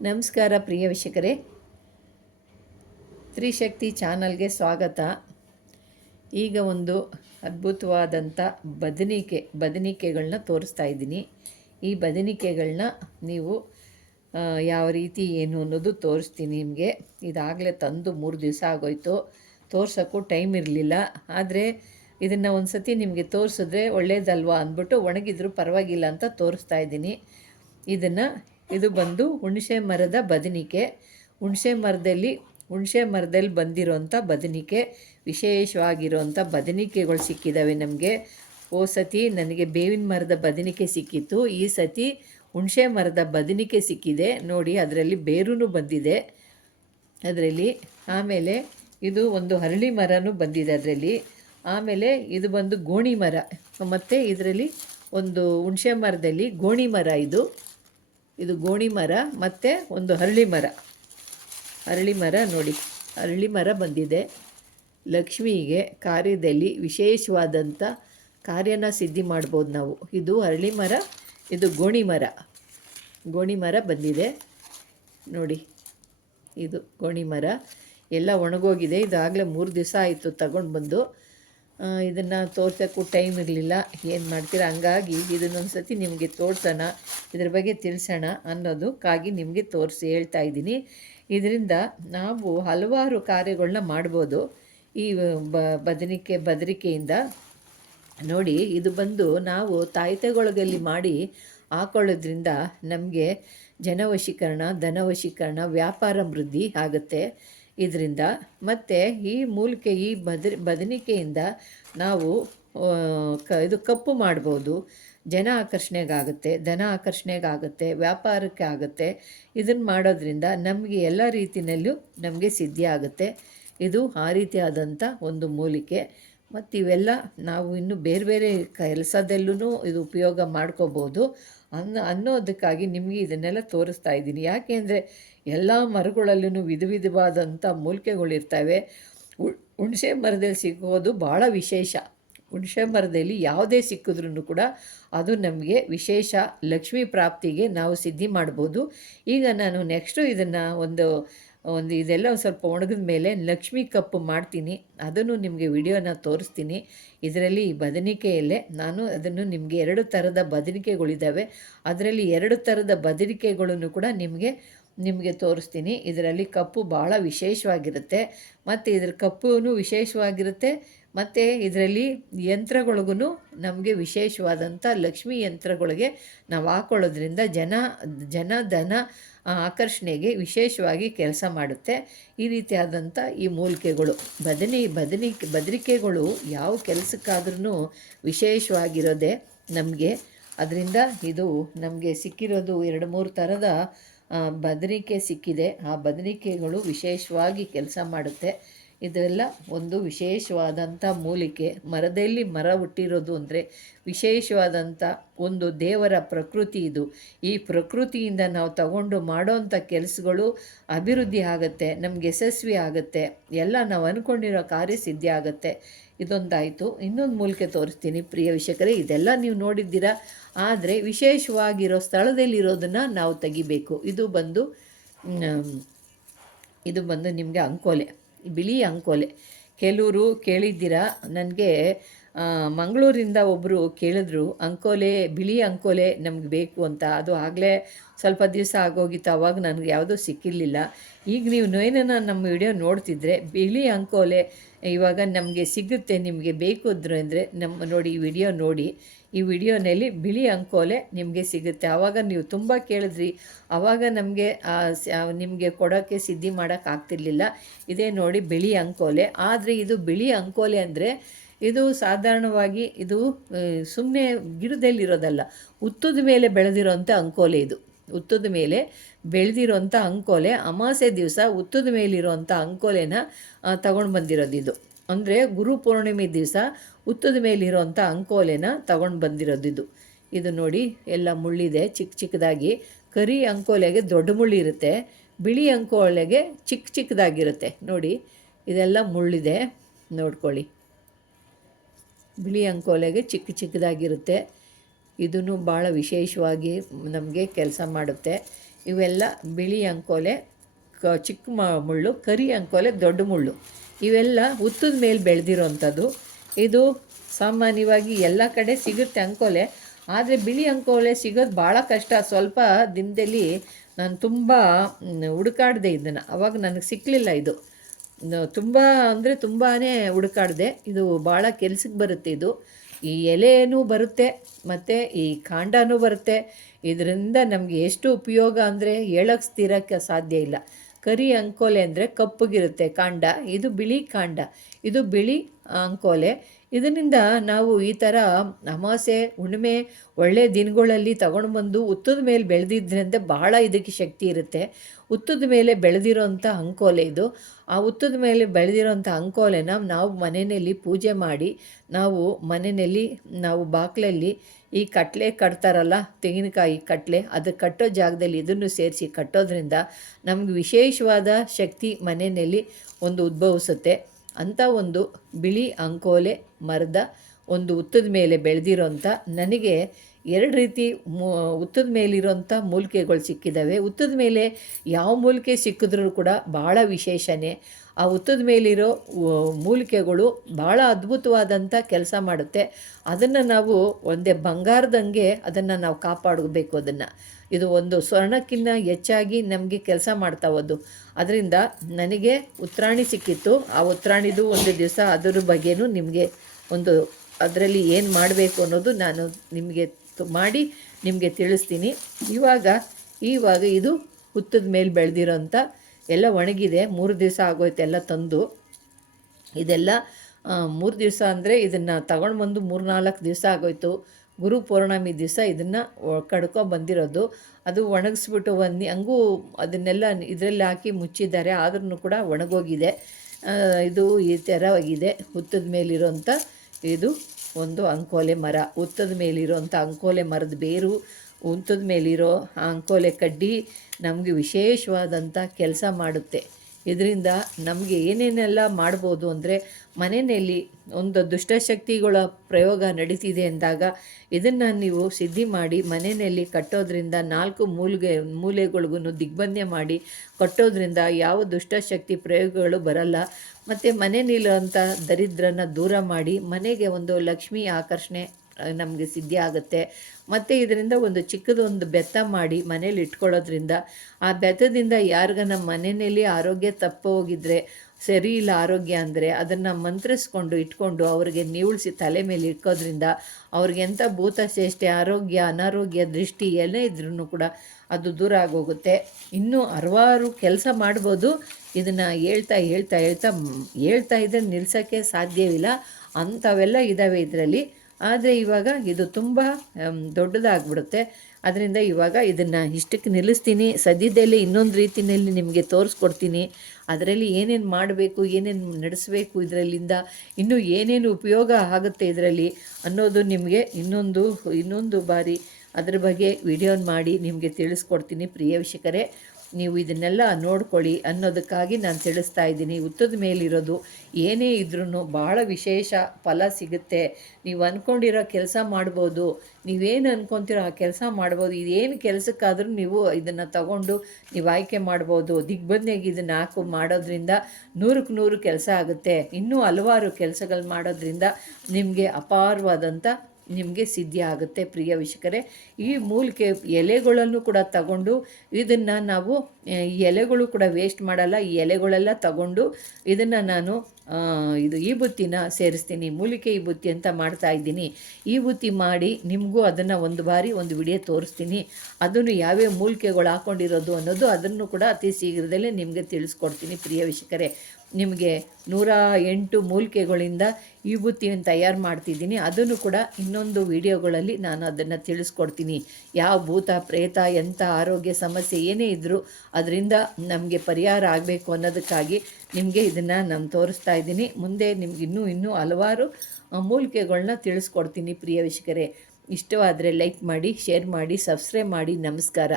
ನಮಸ್ಕಾರ ಪ್ರಿಯ ವೀಕ್ಷಕರೇ. ತ್ರಿಶಕ್ತಿ ಚಾನಲ್ಗೆ ಸ್ವಾಗತ. ಈಗ ಒಂದು ಅದ್ಭುತವಾದಂಥ ಬದನಿಕೆ ಬದನಿಕೆಗಳನ್ನ ತೋರಿಸ್ತಾ ಇದ್ದೀನಿ. ಈ ಬದನಿಕೆಗಳನ್ನ ನೀವು ಯಾವ ರೀತಿ ಏನು ಅನ್ನೋದು ತೋರಿಸ್ತೀನಿ ನಿಮಗೆ. ಇದಾಗಲೇ ತಂದು ಮೂರು ದಿವಸ ಆಗೋಯ್ತು. ತೋರ್ಸೋಕ್ಕೂ ಟೈಮ್ ಇರಲಿಲ್ಲ. ಆದರೆ ಇದನ್ನು ಒಂದು ಸತಿ ನಿಮಗೆ ತೋರಿಸಿದ್ರೆ ಒಳ್ಳೇದಲ್ವಾ ಅಂದ್ಬಿಟ್ಟು ಒಣಗಿದ್ರು ಪರವಾಗಿಲ್ಲ ಅಂತ ತೋರಿಸ್ತಾ ಇದ್ದೀನಿ. ಇದನ್ನು ಇದು ಬಂದು ಹುಣಸೆ ಮರದ ಬದನಿಕೆ. ಹುಣಸೆ ಮರದಲ್ಲಿ ಹುಣಸೆ ಮರದಲ್ಲಿ ಬಂದಿರೋಂಥ ಬದನಿಕೆ ವಿಶೇಷವಾಗಿರುವಂಥ ಬದನಿಕೆಗಳು ಸಿಕ್ಕಿದ್ದಾವೆ ನಮಗೆ. ಓ ಸತಿ, ನನಗೆ ಬೇವಿನ ಮರದ ಬದನಿಕೆ ಸಿಕ್ಕಿತ್ತು. ಈ ಸತಿ ಹುಣಸೆ ಮರದ ಬದನಿಕೆ ಸಿಕ್ಕಿದೆ. ನೋಡಿ, ಅದರಲ್ಲಿ ಬೇರೂ ಬಂದಿದೆ. ಅದರಲ್ಲಿ, ಆಮೇಲೆ ಇದು ಒಂದು ಹರಳಿ ಮರನೂ ಬಂದಿದೆ ಅದರಲ್ಲಿ. ಆಮೇಲೆ ಇದು ಬಂದು ಗೋಣಿ ಮರ. ಮತ್ತು ಇದರಲ್ಲಿ ಒಂದು ಹುಣಸೆ ಮರದಲ್ಲಿ ಗೋಣಿ ಮರ ಇದು. ಇದು ಗೋಣಿ ಮರ ಮತ್ತು ಒಂದು ಹರಳಿ ಮರ. ಹರಳಿ ಮರ ನೋಡಿ. ಹರಳಿ ಮರ ಬಂದಿದೆ. ಲಕ್ಷ್ಮಿಗೆ ಕಾರ್ಯದಲ್ಲಿ ವಿಶೇಷವಾದಂಥ ಕಾರ್ಯನ ಸಿದ್ಧಿ ಮಾಡ್ಬೋದು ನಾವು. ಇದು ಹರಳಿ ಮರ, ಇದು ಗೋಣಿ ಮರ. ಗೋಣಿ ಮರ ಬಂದಿದೆ. ನೋಡಿ, ಇದು ಗೋಣಿ ಮರ. ಎಲ್ಲ ಒಣಗೋಗಿದೆ. ಇದಾಗಲೇ ಮೂರು ದಿವಸ ಆಯಿತು ತಗೊಂಡು ಬಂದು ಇದನ್ನು ತೋರ್ಸೋಕ್ಕೂ ಟೈಮ್ ಇರಲಿಲ್ಲ. ಏನು ಮಾಡ್ತೀರಾ? ಹಂಗಾಗಿ ಇದನ್ನೊಂದು ಸತಿ ನಿಮಗೆ ತೋರ್ಸೋಣ. ಇದ್ರ ಬಗ್ಗೆ ತಿಳಿಸೋಣ ಅನ್ನೋದಕ್ಕಾಗಿ ನಿಮಗೆ ತೋರಿಸಿ ಹೇಳ್ತಾ ಇದ್ದೀನಿ. ಇದರಿಂದ ನಾವು ಹಲವಾರು ಕಾರ್ಯಗಳನ್ನ ಮಾಡ್ಬೋದು. ಈ ಬ, ಬದನಿಕೆ, ಬದರಿಕೆಯಿಂದ. ನೋಡಿ, ಇದು ಬಂದು ನಾವು ತಾಯ್ತೆಗೊಳಗಲ್ಲಿ ಮಾಡಿ ಹಾಕೊಳ್ಳೋದ್ರಿಂದ ನಮಗೆ ಜನವಶೀಕರಣ ಧನವಶೀಕರಣ ವ್ಯಾಪಾರ ವೃದ್ಧಿ ಆಗುತ್ತೆ. ಇದರಿಂದ ಮತ್ತು ಈ ಮೂಲಿಕೆ ಈ ಬದರಿ ಬದನಿಕೆಯಿಂದ ನಾವು ಕ, ಇದು ಕಪ್ಪು ಮಾಡ್ಬೋದು. ಜನ ಆಕರ್ಷಣೆಗಾಗುತ್ತೆ, ಧನ ಆಕರ್ಷಣೆಗಾಗುತ್ತೆ, ವ್ಯಾಪಾರಕ್ಕೆ ಆಗುತ್ತೆ. ಇದನ್ನು ಮಾಡೋದ್ರಿಂದ ನಮಗೆ ಎಲ್ಲ ರೀತಿಯಲ್ಲೂ ನಮಗೆ ಸಿದ್ಧಿ ಆಗುತ್ತೆ. ಇದು ಆ ರೀತಿಯಾದಂಥ ಒಂದು ಮೂಲಿಕೆ. ಮತ್ತು ಇವೆಲ್ಲ ನಾವು ಇನ್ನು ಬೇರೆ ಬೇರೆ ಕೆಲಸದಲ್ಲೂ ಇದು ಉಪಯೋಗ ಮಾಡ್ಕೋಬೋದು. ಅನ್ನೋ ಅನ್ನೋದಕ್ಕಾಗಿ ನಿಮಗೆ ಇದನ್ನೆಲ್ಲ ತೋರಿಸ್ತಾ ಇದ್ದೀನಿ. ಯಾಕೆಂದರೆ ಎಲ್ಲ ಮರಗಳಲ್ಲೂ ವಿಧ ವಿಧವಾದಂಥ ಮೂಲಿಕೆಗಳಿರ್ತವೆ. ಹುಣಸೆ ಮರದಲ್ಲಿ ಸಿಗೋದು ಭಾಳ ವಿಶೇಷ. ಹುಣಸೆ ಮರದಲ್ಲಿ ಯಾವುದೇ ಸಿಕ್ಕಿದ್ರೂ ಕೂಡ ಅದು ನಮಗೆ ವಿಶೇಷ ಲಕ್ಷ್ಮೀ ಪ್ರಾಪ್ತಿಗೆ ನಾವು ಸಿದ್ಧಿ ಮಾಡ್ಬೋದು. ಈಗ ನಾನು ನೆಕ್ಸ್ಟು ಇದನ್ನು ಒಂದು ಒಂದು ಇದೆಲ್ಲ ಸ್ವಲ್ಪ ಒಣಗಿದ ಮೇಲೆ ಲಕ್ಷ್ಮಿ ಕಪ್ಪು ಮಾಡ್ತೀನಿ. ಅದನ್ನು ನಿಮಗೆ ವಿಡಿಯೋನ ತೋರಿಸ್ತೀನಿ. ಇದರಲ್ಲಿ ಈ ಬದನಿಕೆಯಲ್ಲೇ ನಾನು ಅದನ್ನು ನಿಮಗೆ ಎರಡು ಥರದ ಬದನಿಕೆಗಳಿದ್ದಾವೆ. ಅದರಲ್ಲಿ ಎರಡು ಥರದ ಬದನಿಕೆಗಳನ್ನು ಕೂಡ ನಿಮಗೆ ನಿಮಗೆ ತೋರಿಸ್ತೀನಿ. ಇದರಲ್ಲಿ ಕಪ್ಪು ಭಾಳ ವಿಶೇಷವಾಗಿರುತ್ತೆ. ಮತ್ತು ಇದ್ರ ಕಪ್ಪು ವಿಶೇಷವಾಗಿರುತ್ತೆ. ಮತ್ತು ಇದರಲ್ಲಿ ಯಂತ್ರಗಳಿಗೂ ನಮಗೆ ವಿಶೇಷವಾದಂಥ ಲಕ್ಷ್ಮಿ ಯಂತ್ರಗಳಿಗೆ ನಾವು ಹಾಕೊಳ್ಳೋದ್ರಿಂದ ಜನ ಜನ ಧನ ಆಕರ್ಷಣೆಗೆ ವಿಶೇಷವಾಗಿ ಕೆಲಸ ಮಾಡುತ್ತೆ. ಈ ರೀತಿಯಾದಂಥ ಈ ಮೂಲಿಕೆಗಳು. ಬದನಿ ಬದನಿ, ಬದರಿಕೆಗಳು ಯಾವ ಕೆಲಸಕ್ಕಾದ್ರೂ ವಿಶೇಷವಾಗಿರೋದೆ ನಮಗೆ. ಅದರಿಂದ ಇದು ನಮಗೆ ಸಿಕ್ಕಿರೋದು ಎರಡು ಮೂರು ಥರದ ಆ, ಬದನಿಕೆ ಸಿಕ್ಕಿದೆ. ಆ ಬದರಿಕೆಗಳು ವಿಶೇಷವಾಗಿ ಕೆಲಸ ಮಾಡುತ್ತೆ. ಇದೆಲ್ಲ ಒಂದು ವಿಶೇಷವಾದಂಥ ಮೂಲಿಕೆ. ಮರದಲ್ಲಿ ಮರ ಹುಟ್ಟಿರೋದು ಅಂದರೆ ವಿಶೇಷವಾದಂಥ ಒಂದು ದೇವರ ಪ್ರಕೃತಿ ಇದು. ಈ ಪ್ರಕೃತಿಯಿಂದ ನಾವು ತಗೊಂಡು ಮಾಡೋವಂಥ ಕೆಲಸಗಳು ಅಭಿವೃದ್ಧಿ ಆಗುತ್ತೆ ನಮ್ಗೆ ಯಶಸ್ವಿ ಆಗುತ್ತೆ. ಎಲ್ಲ ನಾವು ಅಂದ್ಕೊಂಡಿರೋ ಕಾರ್ಯ ಸಿದ್ಧಿ ಆಗುತ್ತೆ. ಇದೊಂದಾಯಿತು. ಇನ್ನೊಂದು ಮೂಲಿಕೆ ತೋರಿಸ್ತೀನಿ ಪ್ರಿಯ ವೀಕ್ಷಕರೇ, ಇದೆಲ್ಲ ನೀವು ನೋಡಿದ್ದೀರಾ? ಆದರೆ ವಿಶೇಷವಾಗಿರೋ ಸ್ಥಳದಲ್ಲಿರೋದನ್ನು ನಾವು ತೆಗಿಬೇಕು. ಇದು ಬಂದು ಇದು ಬಂದು ನಿಮಗೆ ಅಂಕೋಲೆ, ಬಿಳಿ ಅಂಕೋಲೆ. ಕೆಲವರು ಕೇಳಿದ್ದೀರಾ? ನನಗೆ ಮಂಗಳೂರಿಂದ ಒಬ್ಬರು ಕೇಳಿದ್ರು, ಅಂಕೋಲೆ, ಬಿಳಿ ಅಂಕೋಲೆ ನಮ್ಗೆ ಬೇಕು ಅಂತ. ಅದು ಆಗಲೇ ಸ್ವಲ್ಪ ದಿವಸ ಆಗೋಗಿತ್ತು, ಅವಾಗ ನನಗೆ ಯಾವುದೂ ಸಿಕ್ಕಿರಲಿಲ್ಲ. ಈಗ ನೀವು ನೋಯ್ನ ನಮ್ಮ ವಿಡಿಯೋ ನೋಡ್ತಿದ್ರೆ, ಬಿಳಿ ಅಂಕೋಲೆ ಇವಾಗ ನಮಗೆ ಸಿಗುತ್ತೆ, ನಿಮಗೆ ಬೇಕು ಅಂದರು ಅಂದರೆ ನಮ್ಮ ನೋಡಿ ಈ ವಿಡಿಯೋ ನೋಡಿ. ಈ ವಿಡಿಯೋನಲ್ಲಿ ಬಿಳಿ ಅಂಕೋಲೆ ನಿಮಗೆ ಸಿಗುತ್ತೆ. ಆವಾಗ ನೀವು ತುಂಬ ಕೇಳಿದ್ರಿ. ಆವಾಗ ನಮಗೆ ನಿಮಗೆ ಕೊಡೋಕ್ಕೆ ಸಿದ್ಧಿ ಮಾಡೋಕ್ಕಾಗ್ತಿರ್ಲಿಲ್ಲ ಇದೇ ನೋಡಿ ಬಿಳಿ ಅಂಕೋಲೆ. ಆದರೆ ಇದು ಬಿಳಿ ಅಂಕೋಲೆ ಅಂದರೆ ಇದು ಸಾಧಾರಣವಾಗಿ ಇದು ಸುಮ್ಮನೆ ಗಿಡದಲ್ಲಿರೋದಲ್ಲ. ಉತ್ತದ ಮೇಲೆ ಬೆಳೆದಿರೋಂಥ ಅಂಕೋಲೆ ಇದು. ಉತ್ತದ ಮೇಲೆ ಬೆಳೆದಿರೋಂಥ ಅಂಕೋಲೆ, ಅಮಾಸೆ ದಿವಸ ಉತ್ತದ ಮೇಲಿರೋಂಥ ಅಂಕೋಲೆನ ತಗೊಂಡು ಬಂದಿರೋದು ಇದು. ಅಂದರೆ ಗುರು ಪೂರ್ಣಿಮೆ ದಿವಸ ಉತ್ತದ ಮೇಲಿರೋಂಥ ಅಂಕೋಲೆನ ತಗೊಂಡು ಬಂದಿರೋದು ಇದು. ಇದು ನೋಡಿ, ಎಲ್ಲ ಮುಳ್ಳಿದೆ ಚಿಕ್ಕ ಚಿಕ್ಕದಾಗಿ ಕರಿ ಅಂಕೋಲೆಗೆ ದೊಡ್ಡ ಮುಳ್ಳಿರುತ್ತೆ ಬಿಳಿ ಅಂಕೋಲೆಗೆ ಚಿಕ್ಕ ಚಿಕ್ಕದಾಗಿರುತ್ತೆ ನೋಡಿ, ಇದೆಲ್ಲ ಮುಳ್ಳಿದೆ, ನೋಡ್ಕೊಳ್ಳಿ. ಬಿಳಿ ಅಂಕೋಲೆಗೆ ಚಿಕ್ಕ ಚಿಕ್ಕದಾಗಿರುತ್ತೆ. ಇದನ್ನು ಭಾಳ ವಿಶೇಷವಾಗಿ ನಮಗೆ ಕೆಲಸ ಮಾಡುತ್ತೆ. ಇವೆಲ್ಲ ಬಿಳಿ ಅಂಕೋಲೆ, ಕ ಚಿಕ್ಕ ಮುಳ್ಳು, ಕರಿ ಅಂಕೋಲೆ, ದೊಡ್ಡ ಮುಳ್ಳು. ಇವೆಲ್ಲ ಹುತ್ತದ ಮೇಲೆ ಬೆಳೆದಿರೋವಂಥದ್ದು ಇದು ಸಾಮಾನ್ಯವಾಗಿ ಎಲ್ಲ ಕಡೆ ಸಿಗುತ್ತೆ ಅಂಕೋಲೆ. ಆದರೆ ಬಿಳಿ ಅಂಕೋಲೆ ಸಿಗೋದು ಭಾಳ ಕಷ್ಟ. ಸ್ವಲ್ಪ ದಿನದಲ್ಲಿ ನಾನು ತುಂಬ ಹುಡುಕಾಡಿದೆ ಇದನ್ನು ಅವಾಗ ನನಗೆ ಸಿಕ್ಕಲಿಲ್ಲ ಇದು. ತುಂಬ ಅಂದರೆ ತುಂಬಾ ಹುಡುಕಾಡಿದೆ. ಇದು ಭಾಳ ಕೆಲ್ಸಕ್ಕೆ ಬರುತ್ತೆ ಇದು. ಈ ಎಲೆಯೂ ಬರುತ್ತೆ, ಮತ್ತು ಈ ಕಾಂಡನೂ ಬರುತ್ತೆ. ಇದರಿಂದ ನಮಗೆ ಎಷ್ಟು ಉಪಯೋಗ ಅಂದರೆ ಹೇಳಕ್ಕೆ ಸ್ಥಿರಕ್ಕೆ ಸಾಧ್ಯ ಇಲ್ಲ. ಕರಿ ಅಂಕೋಲೆ ಅಂದರೆ ಕಪ್ಪಗಿರುತ್ತೆ ಕಾಂಡ. ಇದು ಬಿಳಿ ಕಾಂಡ. ಇದು ಬಿಳಿ ಅಂಕೋಲೆ. ಇದರಿಂದ ನಾವು ಈ ಥರ ಅಮಾಸೆ, ಹುಣ್ಣಿಮೆ ಒಳ್ಳೆಯ ದಿನಗಳಲ್ಲಿ ತಗೊಂಡು ಬಂದು ಉತ್ತದ ಮೇಲೆ ಬೆಳೆದಿದ್ರಿಂದ ಬಹಳ ಇದಕ್ಕೆ ಶಕ್ತಿ ಇರುತ್ತೆ. ಉತ್ತದ ಮೇಲೆ ಬೆಳೆದಿರೋಂಥ ಅಂಕೋಲೆ ಇದು. ಆ ಉತ್ತದ ಮೇಲೆ ಬೆಳೆದಿರೋಂಥ ಅಂಕೋಲೆನ ನಾವು ಮನೆಯಲ್ಲಿ ಪೂಜೆ ಮಾಡಿ, ನಾವು ಮನೆಯಲ್ಲಿ, ನಾವು ಬಾಕ್ಲಲ್ಲಿ ಈ ಕಟ್ಲೆ ಕಟ್ತಾರಲ್ಲ, ತೆಂಗಿನಕಾಯಿ ಕಟ್ಲೆ, ಅದು ಕಟ್ಟೋ ಜಾಗದಲ್ಲಿ ಇದನ್ನು ಸೇರಿಸಿ ಕಟ್ಟೋದ್ರಿಂದ ನಮ್ಗೆ ವಿಶೇಷವಾದ ಶಕ್ತಿ ಮನೆಯಲ್ಲಿ ಒಂದು ಉದ್ಭವಿಸುತ್ತೆ. ಅಂಥ ಒಂದು ಬಿಳಿ ಅಂಕೋಲೆ ಮರದ ಒಂದು ಉತ್ತದ ಮೇಲೆ ಬೆಳೆದಿರೋಂಥ, ನನಗೆ ಎರಡು ರೀತಿ ಉತ್ತದ ಮೇಲಿರೋಂಥ ಮೂಲಿಕೆಗಳು ಸಿಕ್ಕಿದ್ದಾವೆ ಉತ್ತದ ಮೇಲೆ ಯಾವ ಮೂಲಿಕೆ ಸಿಕ್ಕಿದ್ರೂ ಕೂಡ ಭಾಳ ವಿಶೇಷನೇ. ಆ ಉತ್ತದ ಮೇಲಿರೋ ಮೂಲಿಕೆಗಳು ಭಾಳ ಅದ್ಭುತವಾದಂಥ ಕೆಲಸ ಮಾಡುತ್ತೆ. ಅದನ್ನು ನಾವು ಒಂದೇ ಬಂಗಾರದಂಗೆ ಅದನ್ನು ನಾವು ಕಾಪಾಡಬೇಕು ಅದನ್ನು. ಇದು ಒಂದು ಸ್ವರ್ಣಕ್ಕಿಂತ ಹೆಚ್ಚಾಗಿ ನಮಗೆ ಕೆಲಸ ಮಾಡ್ತಾ ಹೋದ್ದು. ಅದರಿಂದ ನನಗೆ ಉತ್ತರಾಣಿ ಸಿಕ್ಕಿತ್ತು. ಆ ಉತ್ತರಾಣಿದು ಒಂದು ದಿವಸ ಅದರ ಬಗ್ಗೆನೂ ನಿಮಗೆ ಒಂದು ಅದರಲ್ಲಿ ಏನು ಮಾಡಬೇಕು ಅನ್ನೋದು ನಾನು ನಿಮಗೆ ಮಾಡಿ ನಿಮಗೆ ತಿಳಿಸ್ತೀನಿ. ಇವಾಗ ಇವಾಗ ಇದು ಹುತ್ತದ ಮೇಲೆ ಬೆಳೆದಿರೋಂಥ ಎಲ್ಲ ಒಣಗಿದೆ, ಮೂರು ದಿವಸ ಆಗೋಯ್ತು ಎಲ್ಲ ತಂದು. ಇದೆಲ್ಲ ಮೂರು ದಿವಸ ಅಂದರೆ ಇದನ್ನು ತಗೊಂಡು ಬಂದು ಮೂರು ನಾಲ್ಕು ದಿವಸ ಆಗೋಯ್ತು. ಗುರು ಪೌರ್ಣಮಿ ದಿವಸ ಇದನ್ನು ಕಡ್ಕೊ ಬಂದಿರೋದು. ಅದು ಒಣಗಿಸ್ಬಿಟ್ಟು ಒಂದು ಹಂಗೂ ಅದನ್ನೆಲ್ಲ ಇದರಲ್ಲಿ ಹಾಕಿ ಮುಚ್ಚಿದ್ದಾರೆ. ಆದ್ರೂ ಕೂಡ ಒಣಗೋಗಿದೆ. ಇದು ಈ ಥರವಾಗಿದೆ ಹುತ್ತದ ಮೇಲಿರೋಂಥ ಇದು ಒಂದು ಅಂಕೋಲೆ ಮರ. ಹುತ್ತದ ಮೇಲಿರೋಂಥ ಅಂಕೋಲೆ ಮರದ ಬೇರು ಹುತ್ತದ ಮೇಲಿರೋ ಆ ಅಂಕೋಲೆ ಕಡ್ಡಿ ನಮಗೆ ವಿಶೇಷವಾದಂಥ ಕೆಲಸ ಮಾಡುತ್ತೆ. ಇದರಿಂದ ನಮಗೆ ಏನೇನೆಲ್ಲ ಮಾಡ್ಬೋದು ಅಂದರೆ ಮನೆಯಲ್ಲಿ ಒಂದು ದುಷ್ಟಶಕ್ತಿಗಳ ಪ್ರಯೋಗ ನಡೀತಿದೆ ಅಂದಾಗ ಇದನ್ನು ನೀವು ಸಿದ್ಧಿ ಮಾಡಿ ಮನೆಯಲ್ಲಿ ಕಟ್ಟೋದ್ರಿಂದ ನಾಲ್ಕು ಮೂಲಿಗೆ ಮೂಲೆಗಳಿಗೂ ದಿಗ್ಬಂಧ್ಯ ಮಾಡಿ ಕಟ್ಟೋದ್ರಿಂದ ಯಾವ ದುಷ್ಟಶಕ್ತಿ ಪ್ರಯೋಗಗಳು ಬರಲ್ಲ. ಮತ್ತು ಮನೆ ನಿಲ್ಲುವಂಥ ದರಿದ್ರನ ದೂರ ಮಾಡಿ ಮನೆಗೆ ಒಂದು ಲಕ್ಷ್ಮಿ ಆಕರ್ಷಣೆ ನಮಗೆ ಸಿದ್ಧಿ ಆಗುತ್ತೆ. ಮತ್ತು ಇದರಿಂದ ಒಂದು ಚಿಕ್ಕದೊಂದು ಬೆತ್ತ ಮಾಡಿ ಮನೇಲಿ ಇಟ್ಕೊಳ್ಳೋದ್ರಿಂದ ಆ ಬೆತ್ತದಿಂದ ಯಾರಿಗನ ಮನೆಯಲ್ಲಿ ಆರೋಗ್ಯ ತಪ್ಪು ಹೋಗಿದ್ರೆ, ಸರಿ ಇಲ್ಲ ಆರೋಗ್ಯ ಅಂದರೆ ಅದನ್ನು ಮಂತ್ರಿಸ್ಕೊಂಡು ಇಟ್ಕೊಂಡು ಅವ್ರಿಗೆ ನೀವುಳಿಸಿ ತಲೆ ಮೇಲೆ ಇಟ್ಕೋದ್ರಿಂದ ಅವ್ರಿಗೆ ಎಂಥ ಭೂತ ಚೇಷ್ಟೆ ಆರೋಗ್ಯ, ಅನಾರೋಗ್ಯ ದೃಷ್ಟಿ ಏನೇ ಇದ್ರೂ ಕೂಡ ಅದು ದೂರ ಆಗೋಗುತ್ತೆ. ಇನ್ನೂ ಹಲವಾರು ಕೆಲಸ ಮಾಡ್ಬೋದು. ಇದನ್ನು ಹೇಳ್ತಾ ಹೇಳ್ತಾ ಹೇಳ್ತಾ ಹೇಳ್ತಾ ಇದ್ರೆ ನಿಲ್ಸೋಕ್ಕೆ ಸಾಧ್ಯವಿಲ್ಲ. ಅಂಥವೆಲ್ಲ ಇದ್ದಾವೆ ಇದರಲ್ಲಿ. ಆದರೆ ಇವಾಗ ಇದು ತುಂಬ ದೊಡ್ಡದಾಗ್ಬಿಡುತ್ತೆ. ಅದರಿಂದ ಇವಾಗ ಇದನ್ನು ಇಷ್ಟಕ್ಕೆ ನಿಲ್ಲಿಸ್ತೀನಿ. ಸದ್ಯದಲ್ಲೇ ಇನ್ನೊಂದು ರೀತಿಯಲ್ಲಿ ನಿಮಗೆ ತೋರಿಸ್ಕೊಡ್ತೀನಿ. ಅದರಲ್ಲಿ ಏನೇನು ಮಾಡಬೇಕು, ಏನೇನು ನಡೆಸಬೇಕು ಇದರಲ್ಲಿಂದ, ಇನ್ನೂ ಏನೇನು ಉಪಯೋಗ ಆಗುತ್ತೆ ಇದರಲ್ಲಿ ಅನ್ನೋದು ನಿಮಗೆ ಇನ್ನೊಂದು ಇನ್ನೊಂದು ಬಾರಿ ಅದ್ರ ಬಗ್ಗೆ ವಿಡಿಯೋನ ಮಾಡಿ ನಿಮಗೆ ತಿಳಿಸ್ಕೊಡ್ತೀನಿ ಪ್ರಿಯ ವೀಕ್ಷಕರೇ. ನೀವು ಇದನ್ನೆಲ್ಲ ನೋಡ್ಕೊಳ್ಳಿ ಅನ್ನೋದಕ್ಕಾಗಿ ನಾನು ತಿಳಿಸ್ತಾ ಇದ್ದೀನಿ. ಉತ್ತದ ಮೇಲಿರೋದು ಏನೇ ಇದ್ರೂ ಭಾಳ ವಿಶೇಷ ಫಲ ಸಿಗುತ್ತೆ. ನೀವು ಅಂದ್ಕೊಂಡಿರೋ ಕೆಲಸ ಮಾಡ್ಬೋದು. ನೀವೇನು ಅಂದ್ಕೊತಿರೋ ಆ ಕೆಲಸ ಮಾಡ್ಬೋದು. ಇದೇನು ಕೆಲಸಕ್ಕಾದರೂ ನೀವು ಇದನ್ನು ತಗೊಂಡು ನೀವು ಆಯ್ಕೆ ಮಾಡ್ಬೋದು. ದಿಗ್ಬಂದಿಗೆ ಇದನ್ನು ಹಾಕು ಮಾಡೋದ್ರಿಂದ ನೂರಕ್ಕೆ ನೂರು ಕೆಲಸ ಆಗುತ್ತೆ. ಇನ್ನೂ ಹಲವಾರು ಕೆಲಸಗಳು ಮಾಡೋದ್ರಿಂದ ನಿಮಗೆ ಅಪಾರವಾದಂಥ ನಿಮಗೆ ಸಿದ್ಧಿ ಆಗುತ್ತೆ, ಪ್ರಿಯ ವಿಷಕರೇ ಈ ಮೂಲಿಕೆ ಎಲೆಗಳನ್ನು ಕೂಡ ತಗೊಂಡು ಇದನ್ನು ನಾವು ಎಲೆಗಳು ಕೂಡ ವೇಸ್ಟ್ ಮಾಡಲ್ಲ, ಈ ಎಲೆಗಳೆಲ್ಲ ತಗೊಂಡು ಇದನ್ನು ನಾನು ಇದು ಈ ಬುತ್ತಿನ ಸೇರಿಸ್ತೀನಿ, ಮೂಲಿಕೆ ಈ ಬುತ್ತಿ ಅಂತ ಮಾಡ್ತಾ ಇದ್ದೀನಿ. ಈ ಬುತ್ತಿ ಮಾಡಿ ನಿಮಗೂ ಅದನ್ನು ಒಂದು ಬಾರಿ ಒಂದು ವಿಡಿಯೋ ತೋರಿಸ್ತೀನಿ. ಅದನ್ನು ಯಾವ್ಯಾವ ಮೂಲಿಕೆಗಳು ಹಾಕ್ಕೊಂಡಿರೋದು ಅನ್ನೋದು ಅದನ್ನು ಕೂಡ ಅತಿ ಶೀಘ್ರದಲ್ಲೇ ನಿಮಗೆ ತಿಳಿಸ್ಕೊಡ್ತೀನಿ, ಪ್ರಿಯ ವಿಷಕರೇ ನಿಮಗೆ ನೂರ ಎಂಟು ಮೂಲಿಕೆಗಳಿಂದ ಈ ಬುತ್ತಿಯನ್ನು ತಯಾರು ಮಾಡ್ತಿದ್ದೀನಿ. ಅದನ್ನು ಕೂಡ ಇನ್ನೊಂದು ವಿಡಿಯೋಗಳಲ್ಲಿ ನಾನು ಅದನ್ನು ತಿಳಿಸ್ಕೊಡ್ತೀನಿ. ಯಾವ ಭೂತ, ಪ್ರೇತ, ಎಂಥ ಆರೋಗ್ಯ ಸಮಸ್ಯೆ ಏನೇ ಇದ್ದರೂ ಅದರಿಂದ ನಮಗೆ ಪರಿಹಾರ ಆಗಬೇಕು ಅನ್ನೋದಕ್ಕಾಗಿ ನಿಮಗೆ ಇದನ್ನು ನಾನು ತೋರಿಸ್ತಾ ಇದ್ದೀನಿ. ಮುಂದೆ ನಿಮ್ಗೆ ಇನ್ನೂ ಇನ್ನೂ ಹಲವಾರು ಮೂಲಿಕೆಗಳನ್ನ ತಿಳಿಸ್ಕೊಡ್ತೀನಿ ಪ್ರಿಯ ವೀಕ್ಷಕರೇ. ಇಷ್ಟವಾದರೆ ಲೈಕ್ ಮಾಡಿ, ಶೇರ್ ಮಾಡಿ, ಸಬ್ಸ್ಕ್ರೈಬ್ ಮಾಡಿ. ನಮಸ್ಕಾರ.